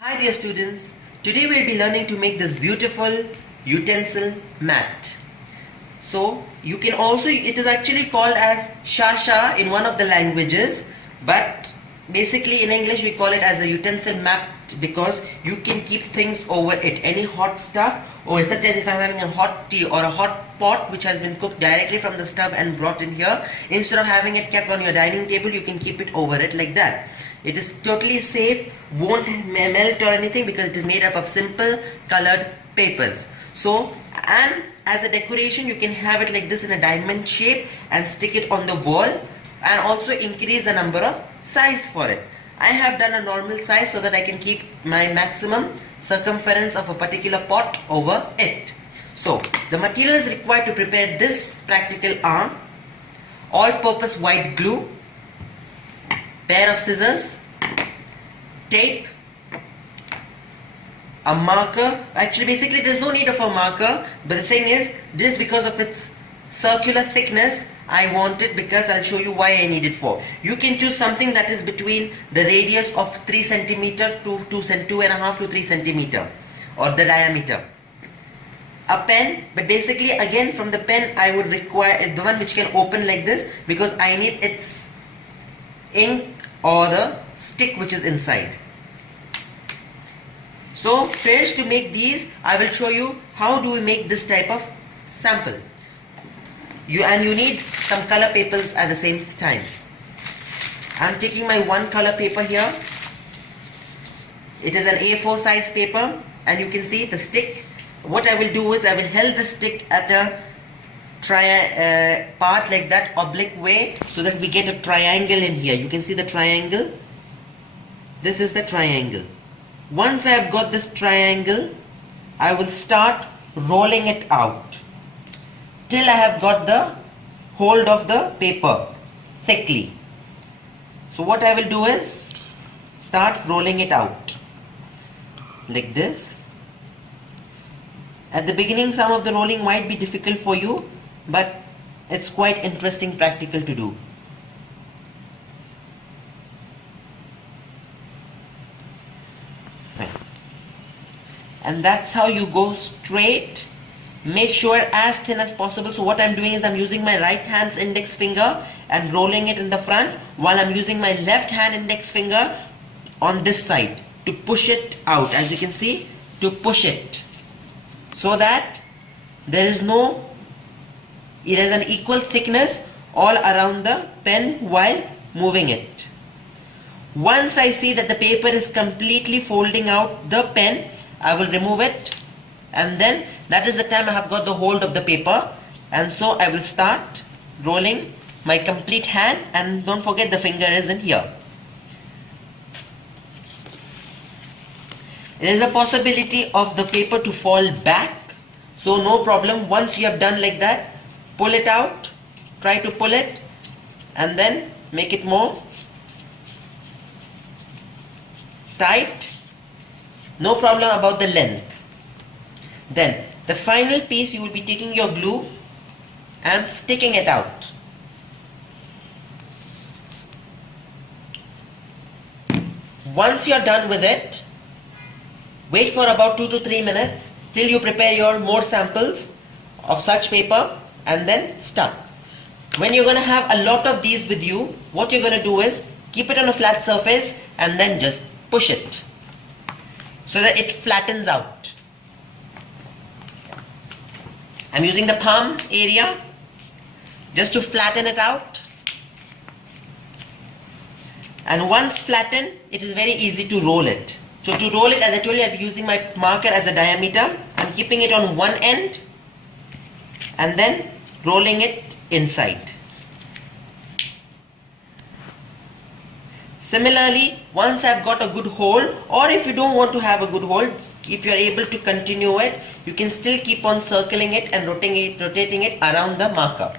Hi dear students, today we'll be learning to make this beautiful utensil mat. So you can also, it is actually called as shasha in one of the languages, but basically in English we call it as a utensil mat because you can keep things over it, any hot stuff, or such as if I'm having a hot tea or a hot pot which has been cooked directly from the stove and brought in here, instead of having it kept on your dining table, you can keep it over it like that. It is totally safe, won't melt or anything because it is made up of simple colored papers. So, and as a decoration you can have it like this in a diamond shape and stick it on the wall and also increase the number of size for it. I have done a normal size so that I can keep my maximum circumference of a particular pot over it. So, the materials required to prepare this practical are all-purpose white glue, pair of scissors, tape, a marker. Actually basically there's no need of a marker, but the thing is, this because of its circular thickness I want it, because I'll show you why I need it for. You can choose something that is between the radius of 3 centimeter to 2.5 to 3 centimeter or the diameter. A pen, but basically again from the pen I would require the one which can open like this because I need its ink or the stick which is inside. So first, to make these I will show you how do we make this type of sample. You need some color papers at the same time. I am taking my one color paper here. It is an A4 size paper and you can see the stick. What I will do is I will hold the stick at a part like that, oblique way, so that we get a triangle in here. You can see the triangle. This is the triangle. Once I have got this triangle, I will start rolling it out till I have got the hold of the paper thickly. So what I will do is start rolling it out like this. At the beginning some of the rolling might be difficult for you, but it's quite interesting, practical to do. Right. And that's how you go straight. Make sure as thin as possible. So what I'm doing is I'm using my right hand's index finger and rolling it in the front, while I'm using my left hand index finger on this side to push it out, as you can see, to push it, so that there is it has an equal thickness all around the pen while moving it. Once I see that the paper is completely folding out the pen, I will remove it, and then that is the time I have got the hold of the paper, and so I will start rolling my complete hand, and don't forget the finger is in here. There is a possibility of the paper to fall back, so no problem. Once you have done like that, pull it out, try to pull it and then make it more tight. No problem about the length. Then the final piece, you will be taking your glue and sticking it out. Once you are done with it, wait for about 2 to 3 minutes till you prepare your more samples of such paper, and then start. When you're going to have a lot of these with you, what you're going to do is keep it on a flat surface and then just push it so that it flattens out. I'm using the palm area just to flatten it out, and once flattened, it is very easy to roll it. So to roll it, as I told you, I'll be using my marker as a diameter. I'm keeping it on one end and then rolling it inside. Similarly, once I've got a good hold, or if you don't want to have a good hold, if you're able to continue it, you can still keep on circling it and rotating it around the marker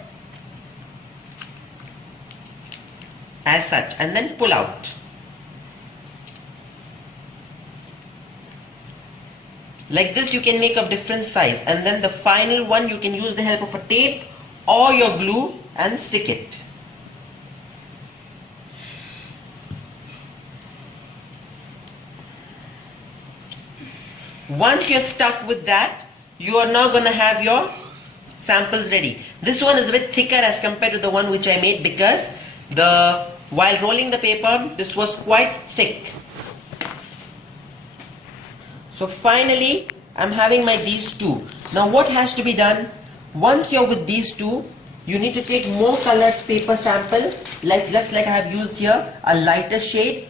as such, and then pull out. Like this you can make of different size, and then the final one you can use the help of a tape or your glue and stick it. Once you're stuck with that, you are now going to have your samples ready. This one is a bit thicker as compared to the one which I made, because while rolling the paper, this was quite thick. So finally, I'm having these two. Now what has to be done? Once you're with these two, you need to take more colored paper sample, just like I have used here, a lighter shade.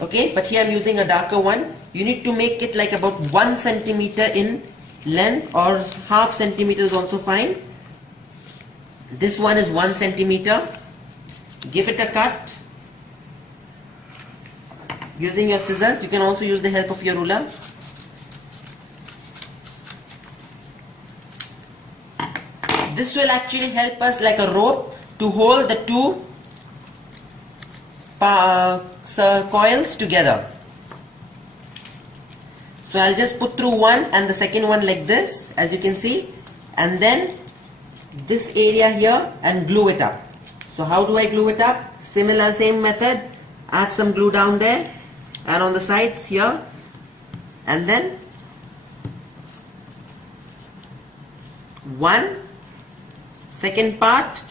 Okay, but here I'm using a darker one. You need to make it like about 1 centimeter in length, or half centimeter is also fine. This one is 1 centimeter. Give it a cut using your scissors. You can also use the help of your ruler. This will actually help us like a rope to hold the two coils together. So I'll just put through one and the second one like this, as you can see, and then this area here, and glue it up. So how do I glue it up? Same method. Add some glue down there and on the sides here, and then one second part,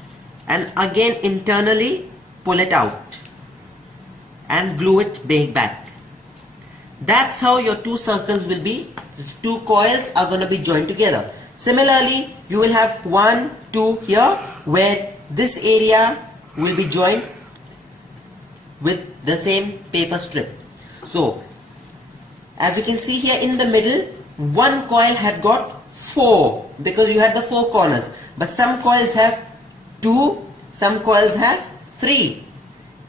and again internally pull it out and glue it back. That's how your two circles will be. The two coils are going to be joined together. Similarly, you will have 1, 2 here, where this area will be joined with the same paper strip. So as you can see here in the middle, one coil had got 4 because you had the 4 corners, but some coils have 2, some coils have 3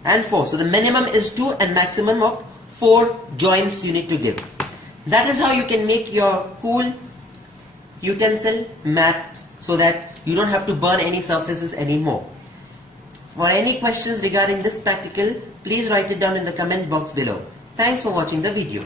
and 4. So the minimum is 2 and maximum of 4 joints you need to give. That is how you can make your cool utensil mat, so that you don't have to burn any surfaces anymore. For any questions regarding this practical, please write it down in the comment box below. Thanks for watching the video.